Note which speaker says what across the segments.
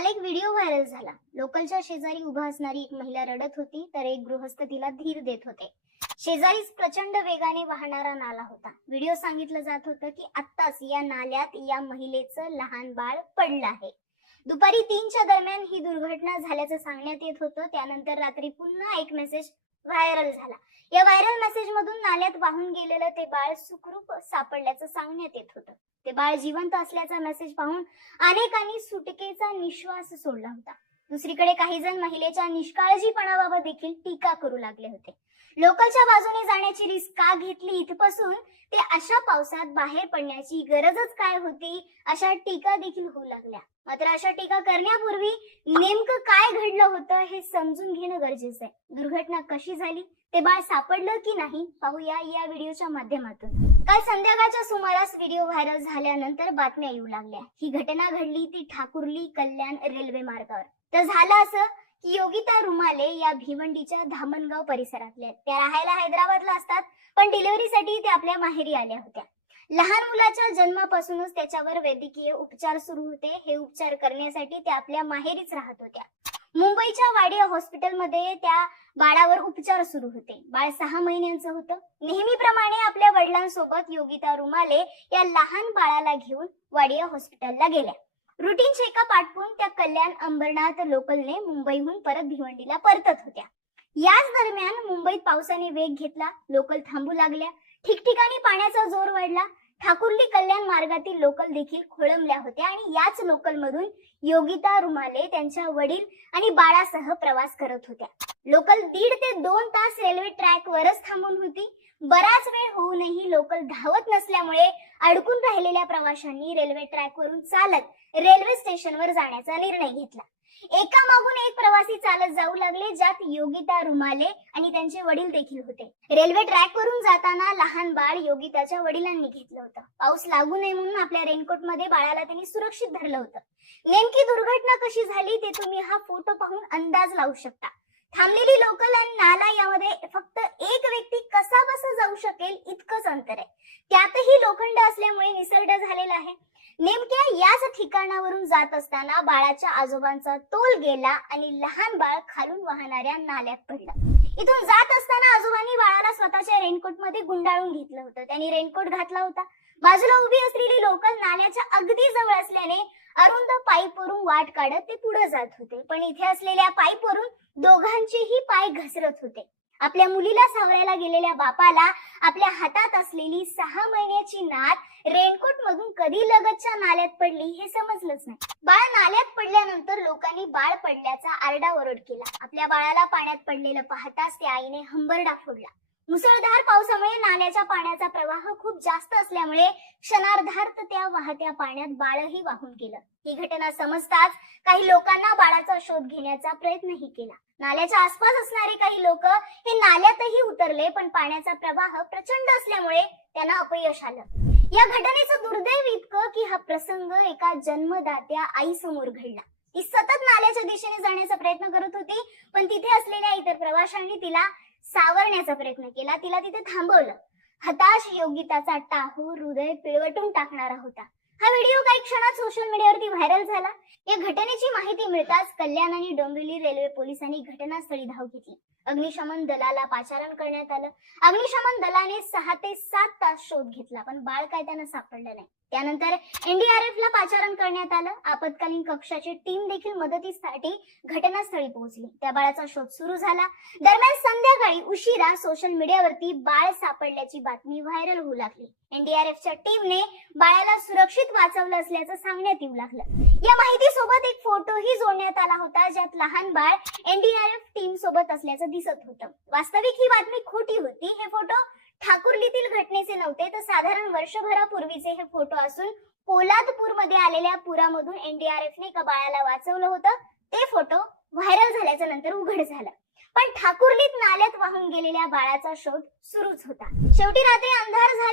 Speaker 1: काल एक video viral झाला. लोकलच्या शेजारी उभा असणारी एक महिला रडत होती तर एक गृहस्थ तिला धीर देत होते. शेजारीच प्रचंड वेगाने वाहणारा नाला होता. व्हिडिओ सांगितलं जात होतं की आत्ताच या नाल्यात या महिलेचं लहान बाळ पडलं आहे. दुपारी तीनच्या दरम्यान ही दुर्घटना झाल्याचं सांगण्यात येत होतं. त्यानंतर रात्री पुन्हा एक मेसेज व्हायरल झाला. या व्हायरल मेसेज मधून नाल्यात वाहून गेलेलं ते बाळ सुखरूप सापडल्याचं सांगण्यात येत होतं. ते बाळ जिवंत असल्याचा मेसेज पाहून अनेकांनी सुटकेचा निश्वास सोडला होता. दुसरीकडे काही जण महिलेच्या निष्काळजीपणाबाबत देखील टीका करू लागले होते. लोकलच्या बाजूने जाण्याची रिस्क का घेतली इथपासून? ते अशा पावसात बाहेर पडण्याची गरजच काय होती? अशा टीका देखील होऊ लागल्या. मात्र अशा टीका करण्यापूर्वी नेमकं घडलं होतं हे समजून घेणं गरजेचं आहे. दुर्घटना कशी झाली ते बाळ सापडलं की नाही पाहूया या व्हिडिओच्या माध्यमातून. काल संध्याकाळच्या सुमारास व्हिडिओ व्हायरल झाल्यानंतर बातम्या येऊ लागल्या. ही घटना घडली ती ठाकुर्ली कल्याण रेल्वे मार्गावर. तर झालं असं की योगिता रुमाले या भिवंडीच्या धामणगाव परिसरातल्या त्या राहायला हैदराबादला असतात पण डिलिव्हरीसाठी त्या आपल्या माहेरी आल्या होत्या. लहान मुलाच्या जन्मापासूनच त्याच्यावर वैद्यकीय उपचार सुरू होते. हे उपचार करण्यासाठी त्या आपल्या माहेरीच राहत होत्या. मुंबईच्या वाडिया हॉस्पिटलमध्ये त्या बाळावर उपचार सुरू होते. बाळ सहा महिन्यांचं होतं. नेहमीप्रमाणे आपल्या वडिलांसोबत योगिता रुमाले या लहान बाळाला घेऊन वाडिया हॉस्पिटलला गेल्या. रुटीन चेकअप आटपून त्या कल्याण अंबरनाथ लोकलने मुंबईहून परत भिवंडीला परतत होत्या. याच दरम्यान मुंबईत पावसाने वेग घेतला. लोकल थांबू लागल्या. ठिकठिकाणी पाण्याचा जोर वाढला. ठाकुर्ली कल्याण मार्गातील लोकल देखील खोळंबल्या होत्या आणि याच लोकलमधून योगिता रुमाले त्यांच्या वडील आणि बाळासह प्रवास करत होत्या. लोकल दीड ते दोन तास रेल्वे ट्रॅकवरच थांबून होती. बराच वेळ होऊनही लोकल धावत नसल्यामुळे अडकून राहिलेल्या प्रवाशांनी रेल्वे ट्रॅक वरून चालत रेल्वे स्टेशनवर जाण्याचा निर्णय घेतला. एका मागून एक प्रवासी चालत जाऊ लागले ज्यात योगिता रुमाले आणि त्यांचे वडील देखील होते. रेल्वे ट्रॅक वरून जाताना लहान बाळ योगिताच्या वडिलांनी घेतलं होतं. पाऊस लागू नये म्हणून आपल्या रेनकोटमध्ये बाळाला त्यांनी सुरक्षित धरलं होतं. नेमकी दुर्घटना कशी झाली ते तुम्ही हा फोटो पाहून अंदाज लावू शकता. थांबलेली लोकल आणि नाला यामध्ये फक्त एक व्यक्ती कसा बसा जाऊ शकेल इतकंच अंतर आहे. त्यातही लोखंड असल्यामुळे निसर्ग झालेला आहे. नेमक्या याच ठिकाणावरून जात असताना बाळाच्या आजोबांचा तोल गेला आणि लहान बाळ खालून वाहणाऱ्या नाल्यात पडलं. इथून जात असताना आजोबांनी बाळाला स्वतःच्या रेनकोटमध्ये गुंडाळून घेतलं होतं. त्यांनी रेनकोट घातला होता. बाजूला उभी असलेली लोकल नाल्याच्या अगदी जवळ असल्याने अरुंद पाईपवरून वाट काढत ते पुढे जात होते. पण इथे असलेल्या पाईपवरून दोघांचेही पाय घसरत होते. आपल्या मुलीला सावरायला गेलेल्या बापाला आपल्या हातात असलेली सहा महिन्याची नात रेनकोट कधी लगतच्या नाल्यात पडली हे समजलंच नाही. बाळ नाल्यात पडल्यानंतर लोकांनी बाळ पडल्याचा आरडाओरड केला. आपल्या बाळाला पाण्यात पडलेलं पाहताच त्या आईने हंबरडा फोडला. मुसळधार पावसामुळे नाल्याच्या पाण्याचा प्रवाह खूप जास्त असल्यामुळे क्षणार्धार्थ त्या वाहत्या पाण्यात बाळही वाहून गेलं. ही घटना समजताच काही लोकांना बाळाचा शोध घेण्याचा प्रयत्नही केला. नाल्याच्या आसपास असणारे काही लोक हे नाल्यातही उतरले पण पाण्याचा प्रवाह प्रचंड असल्यामुळे त्यांना अपयश आलं. या घटनेचं दुर्दैव इतकं की हा प्रसंग एका जन्मदात्या आई समोर घडला. ती सतत नाल्याच्या दिशेने जाण्याचा प्रयत्न करत होती पण तिथे असलेल्या इतर प्रवाशांनी तिला सावरण्याचा प्रयत्न केला. तिला तिथे थांबवलं. हताश योगिताचा टाहू हृदय पिळवटून टाकणारा होता. हा व्हिडिओ काही क्षणात सोशल मीडियावरती व्हायरल झाला. या घटनेची माहिती मिळताच कल्याण आणि डोंबिवली रेल्वे पोलिसांनी घटनास्थळी धाव घेतली. अग्निशमन दलाला पाचारण करण्यात आलं. अग्निशमन दलाने सहा ते सात तास शोध घेतला पण बाळ काय त्यांना सापडलं नाही. त्यानंतर एनडीआरएफ ला पाचारण करण्यात आलं. आपत्कालीन कक्षाची टीम देखील मदतीसाठी घटनास्थळी पोहोचली. त्या बाळाचा शोध सुरू झाला. दरम्यान संध्याकाळी उशिरा सोशल मीडियावरती बाळ सापडल्याची बातमी व्हायरल होऊ लागली. एनडीआरएफच्या टीमने बाळाला सुरक्षित वाचवलं असल्याचं सांगण्यात येऊ लागलं. या माहितीसोबत एक फोटोही जोडण्यात आला होता ज्यात लहान बाळ एनडीआरएफ टीम सोबत असल्याचं दिसत होतं. वास्तविक ही बातमी खोटी होती. हे फोटो ठाकुर्लीतील घटनेचे नव्हते तर साधारण वर्षभरापूर्वीचे हे फोटो असून पोलादपूरमध्ये आलेल्या पुरामधून एनडीआरएफने एका बाळाला वाचवलं होतं. ते फोटो व्हायरल झाल्याच्यानंतर उघड झालं. पण ठाकुर्लीत नाल्यात वाहून गेलेल्या बाळाचा शोध सुरूच होता. शेवटी रात्री अंधार झाला.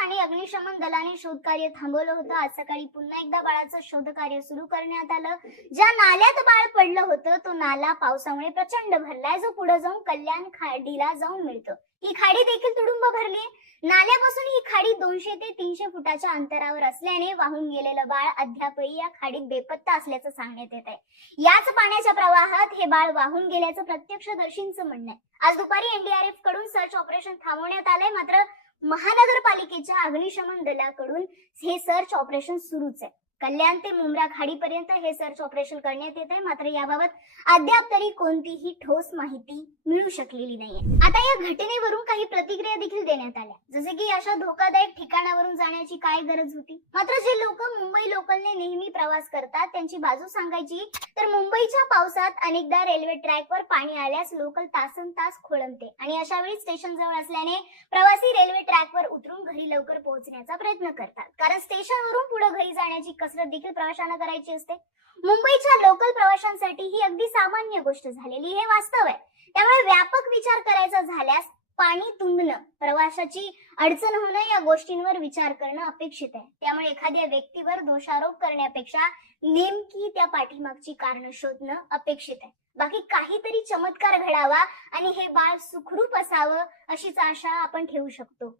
Speaker 1: आणि अग्निशमन दलाने शोध कार्य थांबवलं होतं. आज सकाळी पुन्हा एकदा बाळाचं शोध कार्य सुरू करण्यात आलं. ज्या नाल्यात बाळ पडलं होतं तो नाला पावसामुळे प्रचंड भरलाय. जो पुढे जाऊन कल्याण खाडीला जाऊन मिळतो. ही खाडी देखील तुडुंब भरली. नाल्यापासून ही खाडी दोनशे ते तीनशे फुटाच्या अंतरावर असल्याने वाहून गेलेलं बाळ अद्यापही या खाडीत बेपत्ता असल्याचं सांगण्यात येत आहे याच पाण्याच्या प्रवाहात हे बाळ वाहून गेल्याचं प्रत्यक्षदर्शींचं म्हणणं आहे. आज दुपारी एनडीआरएफकडून सर्च ऑपरेशन थांबवण्यात आलंय. मात्र महानगरपालिकेच्या अग्निशमन दलाकडून हे सर्च ऑपरेशन सुरूच आहे. कल्याण ते मुंब्रा खाडीपर्यंत हे सर्च ऑपरेशन करण्यात येत आहे मात्र याबाबत अद्याप तरी कोणतीही ठोस माहिती मिळू शकलेली नाहीये. आता या घटनेवरून काही प्रतिक्रिया देखील देण्यात आल्या. जसे की अशा धोकादायक ठिकाणावरून जाण्याची काय गरज होती? मात्र जे लोक मुंबई लोकलने नेहमी प्रवास करतात त्यांची बाजू सांगायची तर मुंबईच्या पावसात अनेकदा रेल्वे ट्रॅकवर पाणी आल्यास लोकल तासन तास खोळंबते आणि अशा वेळी स्टेशन जवळ असल्याने प्रवासी रेल्वे ट्रॅकवर उतरून घरी लवकर पोहोचण्याचा प्रयत्न करतात. कारण स्टेशनवरून पुढे घरी जाण्याची कसरत देखील प्रवाशांना करायची असते. मुंबईच्या लोकल प्रवाशांसाठी ही अगदी सामान्य गोष्ट झालेली हे वास्तव आहे. त्यामुळे व्यापक विचार करायचा झाल्यास पाणी तुंबणं प्रवाशाची अडचण होणं या गोष्टींवर विचार करणं अपेक्षित आहे. त्यामुळे एखाद्या व्यक्तीवर दोषारोप करण्यापेक्षा नेमकी त्या पाठीमागची कारण शोधणं अपेक्षित आहे. बाकी काहीतरी चमत्कार घडावा आणि हे बाळ सुखरूप असावं अशीच आशा आपण ठेवू शकतो.